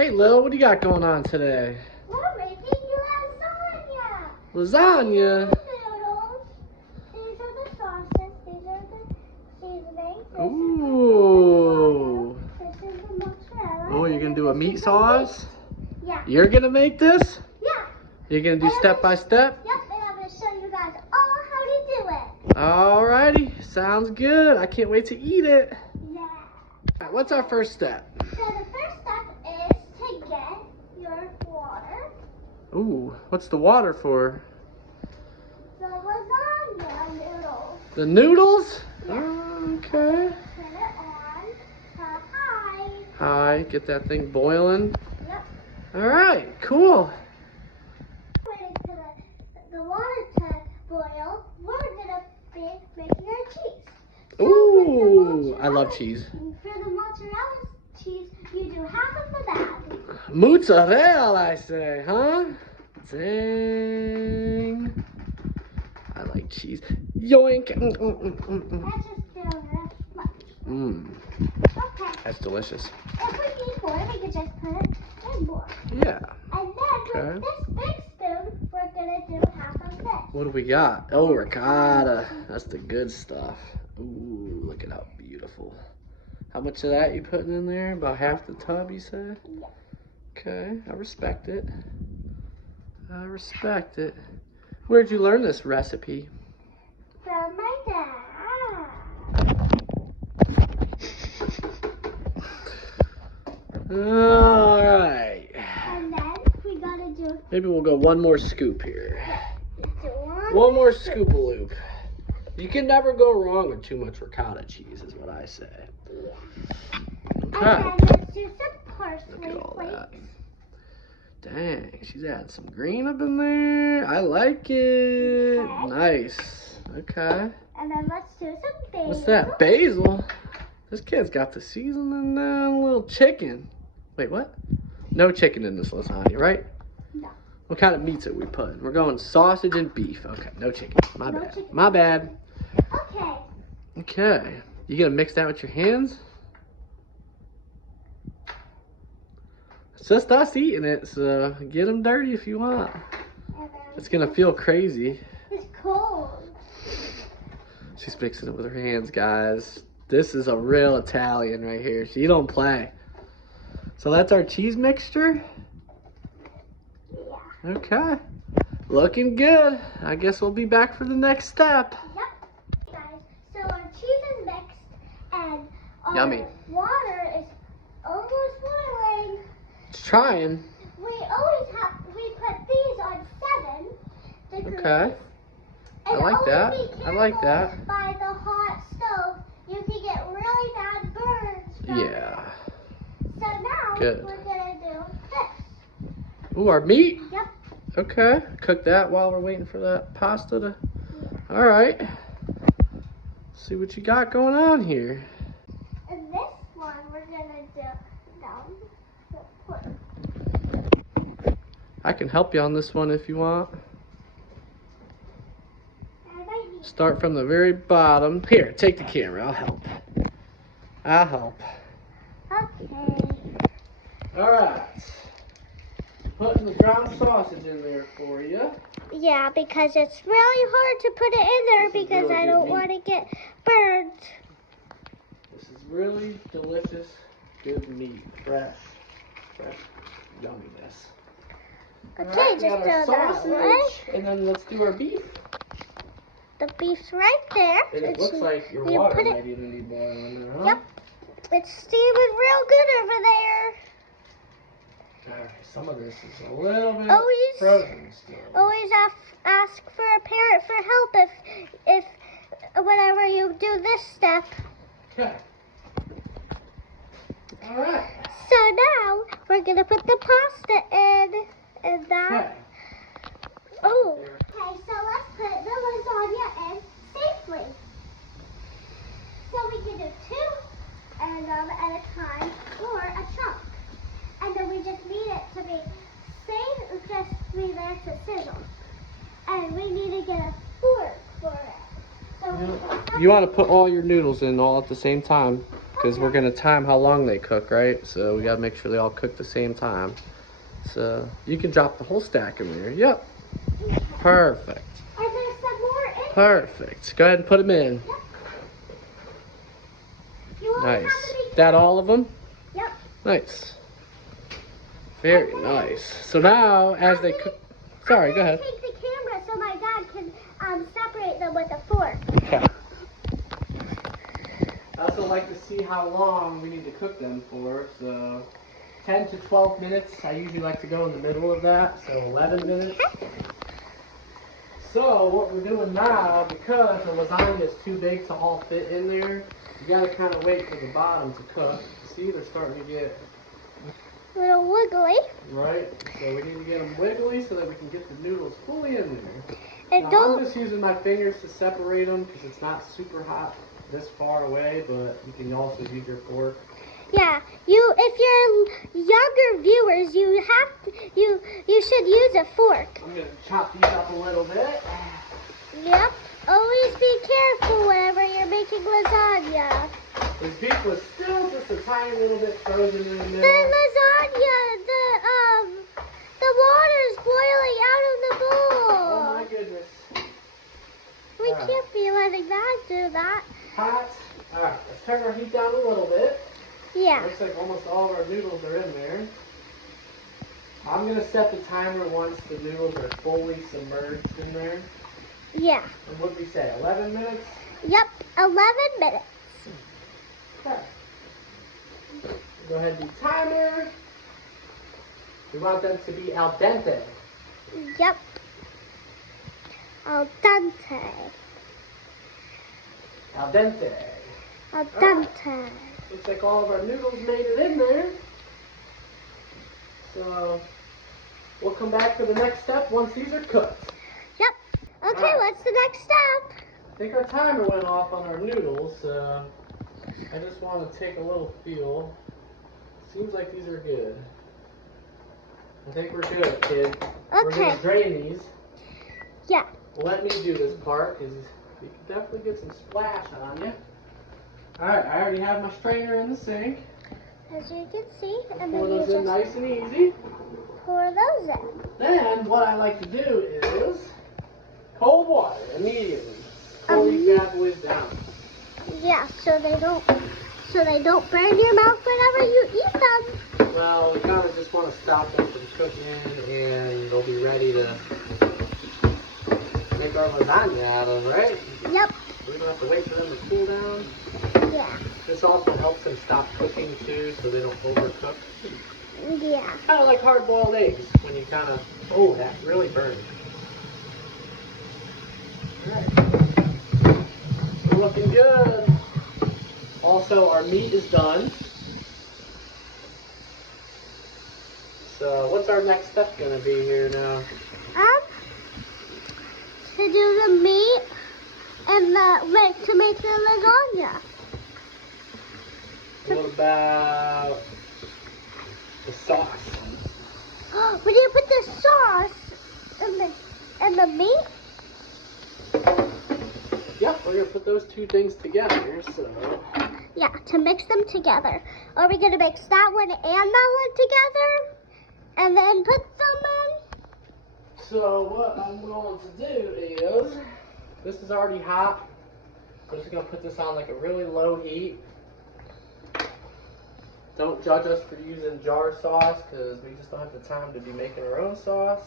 Hey Lil, what do you got going on today? We're making lasagna. Lasagna? Noodles. These are the sauces. These are the seasonings. Ooh. This is the mozzarella. Oh, you're gonna do a meat sauce? Yeah. You're gonna make this? Yeah. You're gonna do step by step? Yep, and I'm gonna show you guys all how to do it. Alrighty, sounds good. I can't wait to eat it. Yeah. Alright, what's our first step? So the first step is to get your water. Ooh, what's the water for? The lasagna noodles. The noodles? Yeah. Okay. Turn it on to high. Hi, get that thing boiling. Yep. Alright, cool. Waiting for the water to boil, we're gonna be making our cheese. So Ooh, I love cheese. For the mozzarella cheese, you do half of the bag. Mozzarella, I say, huh? Dang. I like cheese. Yoink. That's just this much. Okay. That's delicious. If we need more, we can just put it in more. Yeah. And then with this big spoon, we're gonna do half of this. What do we got? Oh, ricotta. That's the good stuff. Ooh, look at how beautiful. How much of that you putting in there? About half the tub, you said? Yeah. Okay, I respect it. I respect it. Where'd you learn this recipe? From my dad. All right. And then we gotta do. Maybe we'll go one more scoop here. Do One more scoop-a-loop. You can never go wrong with too much ricotta cheese, is what I say. And Okay. then let's do some parsley Look at all flakes. that. Dang, she's adding some green up in there. I like it. Okay. Nice. Okay. And then let's do some basil. What's that? Basil? This kid's got the seasoning down. A little chicken. Wait, what? No chicken in this lasagna, right? No. What kind of meats are we putting? We're going sausage and beef. Okay, no chicken. My No bad. chicken. My bad. Okay. Okay. You gonna mix that with your hands? It's just us eating it, so get them dirty if you want. And then It's gonna feel crazy. it's cold. She's mixing it with her hands, guys. This is a real Italian right here. She don't play. So that's our cheese mixture? Yeah. Okay. Looking good. I guess we'll be back for the next step. Yep. Guys, so our cheese is mixed and our Yummy. water is almost boiling. It's trying. We put these on 7 degrees. Okay. I And like always that. be I like careful that. By the hot stove, you can get really bad burns. From Yeah. it. So now Good. we're gonna do this. Ooh, our meat? Yep. Okay. Cook that while we're waiting for that pasta to... All right. See what you got going on here. And this one we're gonna do down the pork. I can help you on this one if you want. And I need Start from the very bottom. Here, take the camera. I'll help. I'll help. Okay. All right. Putting the ground sausage in there for you. Yeah, because it's really hard to put it in there This is because really I good don't meat. want to get burned. This is really delicious, good meat. Fresh yumminess. Okay, All right, we just got our do that sausage, way. and then let's do our beef. The beef's right there. And it looks like your you water put it- might even be boiling there, huh? Yep. It's steaming real good over there. All right, some of this is a little bit Always- frozen still. Always ask for a parent for help if whenever you do this step. Okay. All right. So now we're gonna put the pasta in, and that. Okay. Oh. Okay, so let's put the lasagna in safely. So we can do 2 at a time or a chunk. And then we just need it to be safe, just be there to sizzle. And we need to get a fork for it. So we can You want to put all your noodles in all at the same time. because we're gonna time how long they cook, right? So we gotta make sure they all cook the same time. So you can drop the whole stack in there. Yep. Perfect. Are there some more in? Perfect. Go ahead and put them in. Yep. You always have Nice. to be That all of them? Yep. Nice. Very nice. So now, as they cook, sorry, go ahead. Take the camera so my dad can separate them with a fork. Okay. I also like to see how long we need to cook them for. So 10 to 12 minutes. I usually like to go in the middle of that. So 11 minutes. So what we're doing now, because the lasagna is too big to all fit in there, you gotta kind of wait for the bottom to cook. See, they're starting to get A little wiggly. right. So we need to get them wiggly so that we can get the noodles fully in there. And Now, don't. I'm just using my fingers to separate them because it's not super hot this far away, but you can also use your fork. Yeah, if you're younger viewers, you should use a fork. I'm gonna chop these up a little bit. Yep. Always be careful whenever you're making lasagna. This beef was still just a tiny little bit frozen in the The middle. lasagna, the water's boiling out of the bowl. Oh my goodness. We Alright. can't be letting that do that. Hot. Alright, let's turn our heat down a little bit. Yeah. Looks like almost all of our noodles are in there. I'm gonna set the timer once the noodles are fully submerged in there. Yeah. And what did we say, 11 minutes? Yep. 11 minutes. Okay. Go ahead and do timer. We want them to be al dente. Yep. Al dente. Al dente. Al dente. Looks like all of our noodles made it in there. So we'll come back for the next step once these are cooked. Yep. Okay, Alright. what's the next step? I think our timer went off on our noodles, so I just want to take a little feel. Seems like these are good. I think we're good, kid. We're Okay. going to drain these. Yeah. Let me do this part, because you can definitely get some splash on you. Alright, I already have my strainer in the sink. As you can see, and Pour then you those in just nice and easy. pour those in. Then, what I like to do is cold water immediately. Pour these bad boys down. Yeah, so they don't burn your mouth whenever you eat them. Well, we kind of just want to stop them from cooking, and they'll be ready to make our lasagna out of, right? Yep. We don't have to wait for them to cool down. Yeah. This also helps them stop cooking too, so they don't overcook. Yeah. Kind of like hard-boiled eggs, when you kind of, oh, that really burned. Alright. We're looking good. Also, our meat is done. So, what's our next step going to be here now? To do the meat and to make the lasagna. What about the sauce? When you put the sauce in the meat? Yep, we're going to put those two things together, so. Yeah, to mix them together. Are we going to mix that one and that one together? And then put them in? So what I'm going to do is, this is already hot. I'm just going to put this on like a really low heat. Don't judge us for using jar sauce because we just don't have the time to be making our own sauce.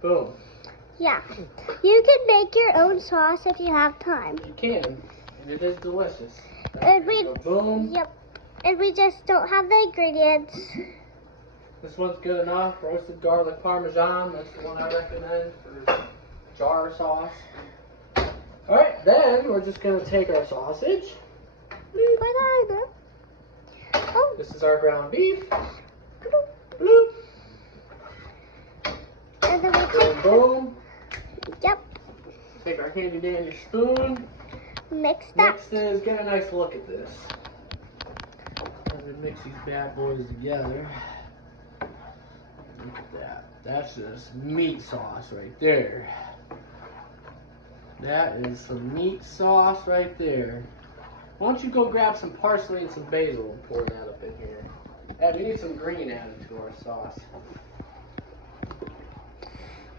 Boom. Yeah. You can make your own sauce if you have time. You can, and it is delicious. And we, So boom. yep. And we just don't have the ingredients. This one's good enough. Roasted garlic parmesan. That's the one I recommend for jar sauce. Alright, then we're just going to take our sausage. Oh. This is our ground beef. Bloop. And then we Boom, take, boom. yep, Take our handy dandy spoon. mix that. Next is get a nice look at this. As we mix these bad boys together. Look at that. That's just meat sauce right there. That is some meat sauce right there. Why don't you go grab some parsley and some basil and pour that up in here. And we need some green added to our sauce.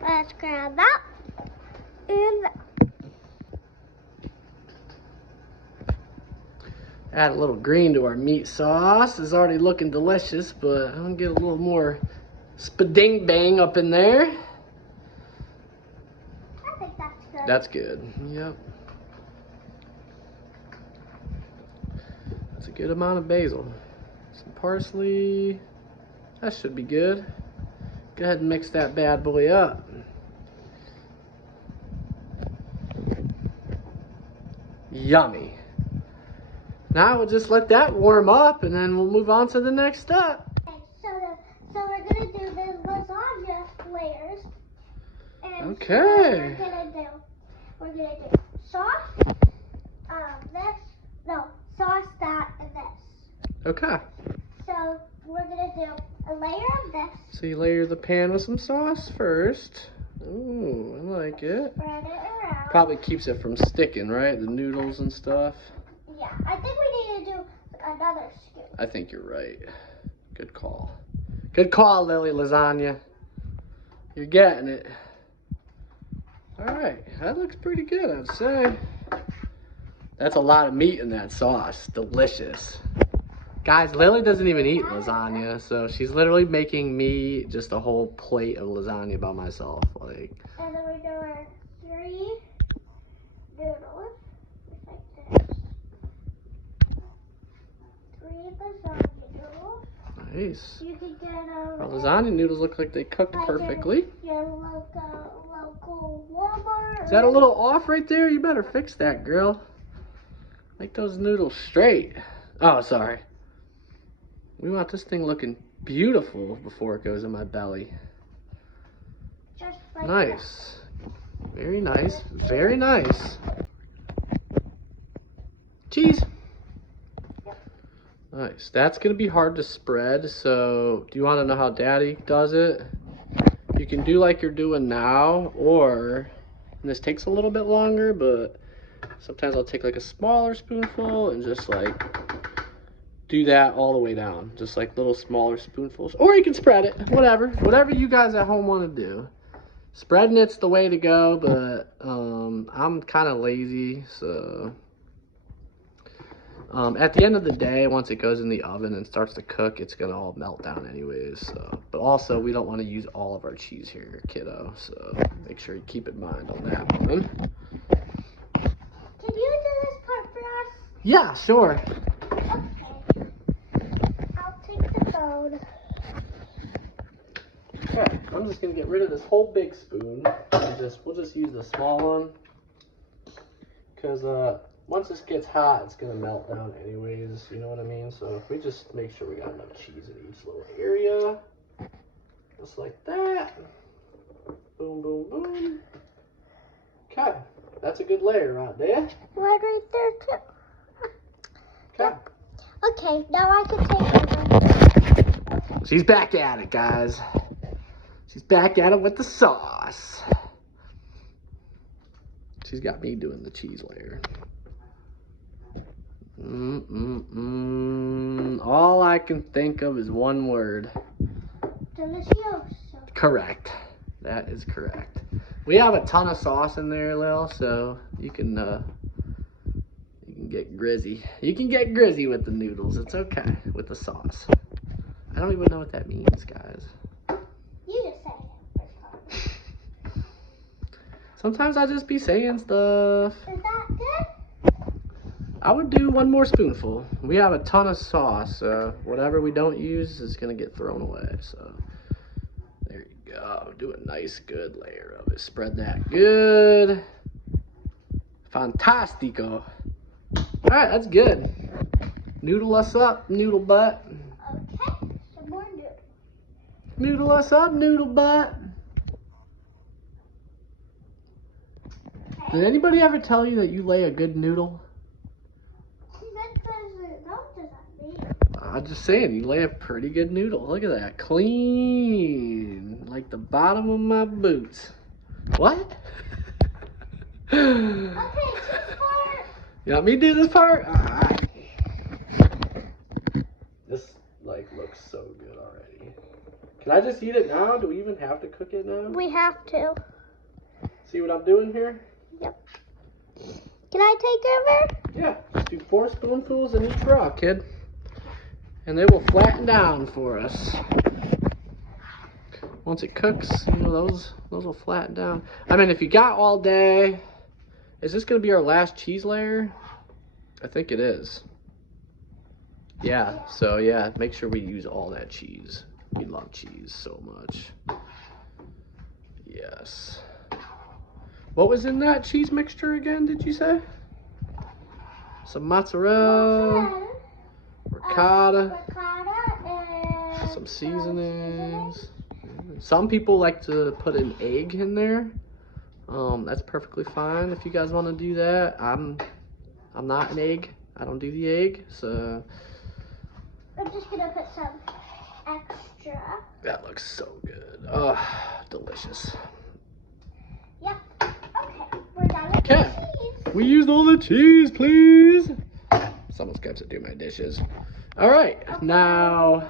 Let's grab that. And Add a little green to our meat sauce. It's already looking delicious, but I'm gonna get a little more spading bang up in there. I think that's good. That's good. Yep. That's a good amount of basil. Some parsley. That should be good. Go ahead and mix that bad boy up. Yummy. Now we'll just let that warm up and then we'll move on to the next step. Okay, so we're gonna do the lasagna layers. And Okay. we're gonna do sauce, sauce, that, and this. Okay. So we're gonna do a layer of this. So you layer the pan with some sauce first. Ooh, I like it. Spread it around. Probably keeps it from sticking, right? The noodles and stuff. Yeah, I think we need to do another scoop. I think you're right. Good call. Good call, Lily Lasagna. You're getting it. All right, that looks pretty good, I'd say. That's a lot of meat in that sauce. Delicious. Guys, Lily doesn't even eat lasagna, so she's literally making me just a whole plate of lasagna by myself. Like. And then we're doing 3 noodles, just like this. 3 lasagna noodles. Nice. You can get Our lasagna noodles look like they cooked perfectly. Your local Walmart. Is that a little off right there? You better fix that, girl. Make those noodles straight. Oh, sorry. We want this thing looking beautiful before it goes in my belly. Just like Nice. Very nice. Very nice. Cheese. Nice. That's going to be hard to spread, so do you want to know how Daddy does it? You can do like you're doing now, or, and this takes a little bit longer, but sometimes I'll take like a smaller spoonful and just like do that all the way down. Just like little smaller spoonfuls. Or you can spread it. Whatever you guys at home want to do. Spreading it's the way to go, but I'm kind of lazy, so at the end of the day, once it goes in the oven and starts to cook, it's gonna all melt down anyways. So, but also we don't want to use all of our cheese here, kiddo. So make sure you keep in mind on that one. Can you do this part for us? Yeah, sure. Okay. I'll take the phone. Okay, I'm just gonna get rid of this whole big spoon. And we'll just use the small one, because once this gets hot, it's gonna melt down anyways. You know what I mean? So if we just make sure we got enough cheese in each little area, just like that. Boom, boom, boom. Okay, that's a good layer right there. One right there too. Okay. Okay, now I can take over. She's back at it, guys. She's back at it with the sauce. She's got me doing the cheese layer. All I can think of is one word. Delicioso. Correct. That is correct. We have a ton of sauce in there, Lil, so you can get grizzy. You can get grizzy with the noodles. It's okay with the sauce. I don't even know what that means, guys. You just said it. Sometimes I just be saying stuff. Is that good? I would do one more spoonful. We have a ton of sauce, so whatever we don't use is gonna get thrown away. So there you go. Do a nice good layer of it. Spread that good. Fantastico. Alright, that's good. Noodle us up, noodle butt. Okay, some more noodles. Noodle us up, noodle butt. Okay. Did anybody ever tell you that you lay a good noodle? I'm just saying, you lay a pretty good noodle. Look at that. Clean. Like the bottom of my boots. What? Okay, cheese part. You want me to do this part? Alright. This like looks so good already. Can I just eat it now? Do we even have to cook it now? We have to. See what I'm doing here? Yep. Can I take over? Yeah, just do 4 spoonfuls in each raw, kid. And they will flatten down for us. Once it cooks, you know, those will flatten down. I mean, if you got all day, is this going to be our last cheese layer? I think it is. Yeah, so yeah, make sure we use all that cheese. We love cheese so much. Yes. What was in that cheese mixture again, did you say? Some mozzarella, ricotta, and some seasonings. Some people like to put an egg in there. That's perfectly fine if you guys want to do that. I'm not an egg. I don't do the egg, so I'm just gonna put some extra. that looks so good. Oh, delicious. Yep. Okay, we're done with Okay. the cheese. We used all the cheese, please. Someone's got to do my dishes. All right, now.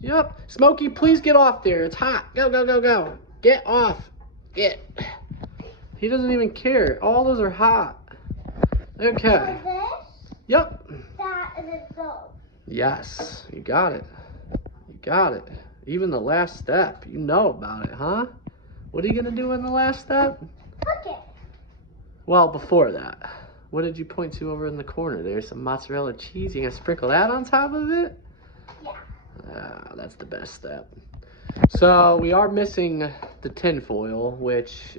Yep. Smokey, please get off there. It's hot. Go, go, go, go. Get off. Get. He doesn't even care. All those are hot. Okay. This, Yep. that, and then go. Yes. You got it. You got it. Even the last step. You know about it, huh? What are you going to do in the last step? Cook it. Well, before that. What did you point to over in the corner? There's some mozzarella cheese. You going to sprinkle that on top of it? Yeah. That's the best step. So we are missing the tin foil, which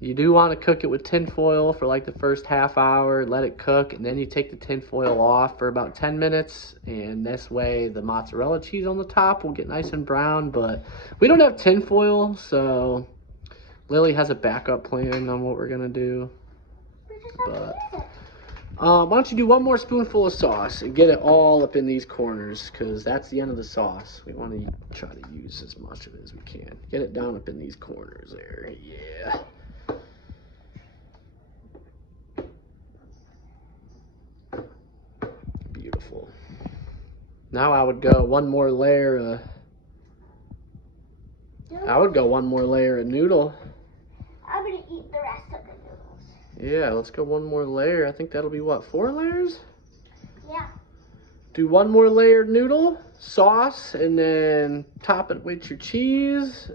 you do want to cook it with tin foil for like the first half hour, let it cook, and then you take the tin foil off for about 10 minutes, and this way the mozzarella cheese on the top will get nice and brown. But we don't have tin foil, so Lily has a backup plan on what we're gonna do. We just have to use it. Why don't you do 1 more spoonful of sauce and get it all up in these corners, because that's the end of the sauce. We want to try to use as much of it as we can. Get it down up in these corners there. Yeah. Beautiful. Now I would go 1 more layer of... I would go 1 more layer of noodle. I'm gonna eat the rest of the noodles. Yeah, let's go 1 more layer. I think that'll be what, 4 layers? Yeah. Do 1 more layer noodle, sauce, and then top it with your cheese.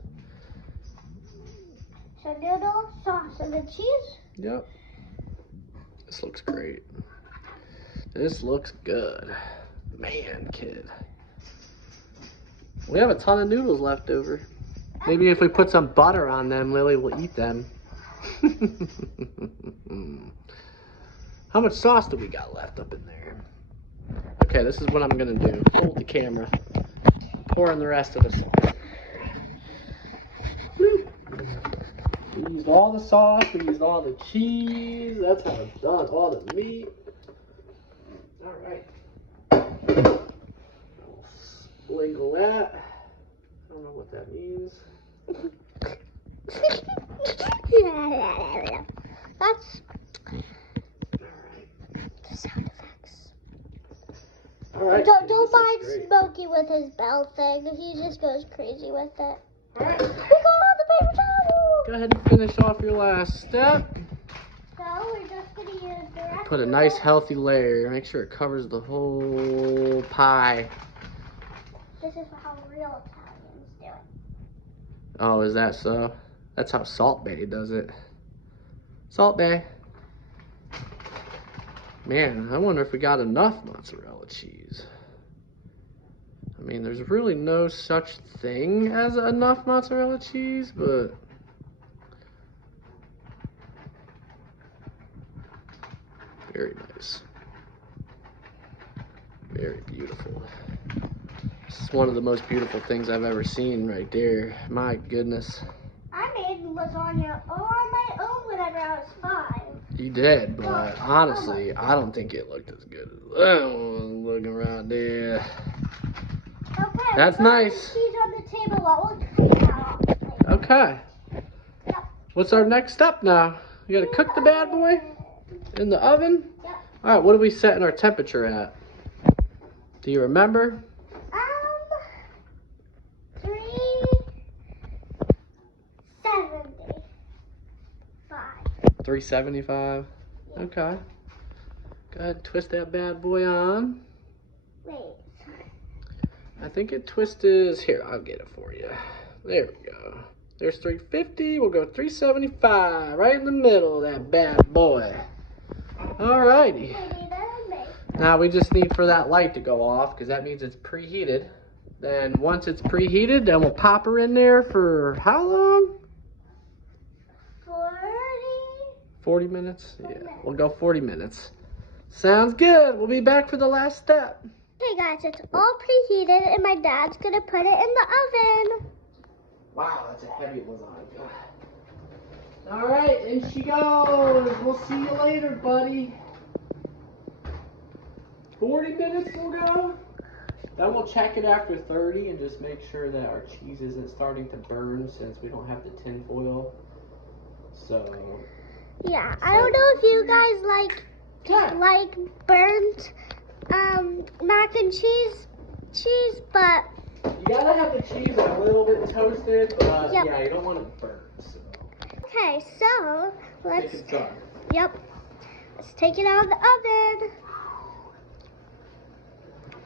So noodle, sauce, and then cheese. Yep. This looks great. This looks good. Man, kid. We have a ton of noodles left over. Maybe if we put some butter on them, Lily will eat them. How much sauce do we got left up in there? Okay, this is what I'm gonna do. Hold the camera. Pour in the rest of the sauce. We used all the sauce, we used all the cheese. That's how it's done. All the meat. Alright. Sprinkle that. I don't know what that means. That's Alright. the sound effects. Alright. Don't mind Smokey with his bell thing. He just goes crazy with it. Alright. We got all the paper towels. Go ahead and finish off your last step. So we're just gonna use the rest. Put a nice healthy layer. Make sure it covers the whole pie. This is how real Italians do it. Oh, is that so? That's how Salt Bay does it. Salt Bay. Man, I wonder if we got enough mozzarella cheese. I mean, there's really no such thing as enough mozzarella cheese, but... Very nice. Very beautiful. This is one of the most beautiful things I've ever seen right there. My goodness. I made lasagna all on my own whenever I was 5. You did, but honestly, I don't think it looked as good as that one looking right there. Okay. That's nice. Cheese on the table while we'll clean that off. Okay. Yep. What's our next step now? You gotta cook the bad boy? In the oven? Yep. All right, what are we setting our temperature at? Do you remember? 375. 375. Okay. Go ahead and twist that bad boy on. Wait. I think it twisted. Here, I'll get it for you. There we go. There's 350. We'll go 375. Right in the middle of that bad boy. Alrighty. Now we just need for that light to go off because that means it's preheated. Then once it's preheated, then we'll pop her in there for how long? 40 minutes? Yeah, we'll go 40 minutes. Sounds good. We'll be back for the last step. Okay guys, it's all preheated and my dad's gonna put it in the oven. Wow, that's a heavy lasagna. All right, in she goes. We'll see you later, buddy. 40 minutes we'll go. Then we'll check it after 30 and just make sure that our cheese isn't starting to burn since we don't have the tin foil. So. Yeah, I don't know if you guys like burnt mac and cheese, but You gotta have the cheese a little bit toasted, but yep. yeah, you don't want it burnt. So. Okay, so let's Take it done. Yep. Let's take it out of the oven.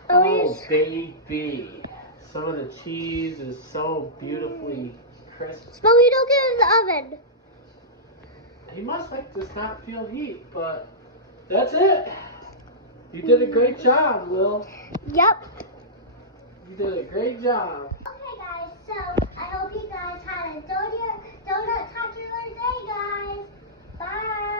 Oh, baby. Some of the cheese is so beautifully crisp. But we don't get it in the oven. He must just not feel heat, but that's it. You did a great job, Will. Yep. You did a great job. Okay, guys, so I hope you guys had a donut tacular day, guys. Bye.